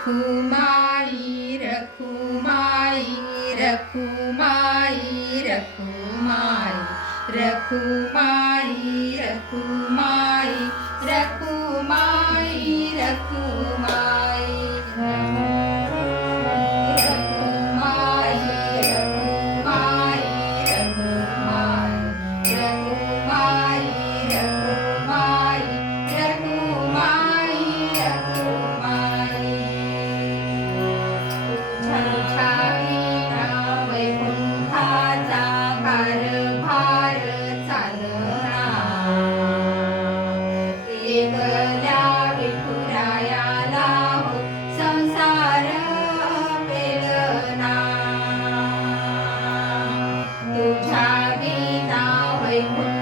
રખુમાઈ રખુમાઈ રખુમાઈ રખુમાઈ રખુમાઈ રખુમાઈ રખુમાઈ Amen.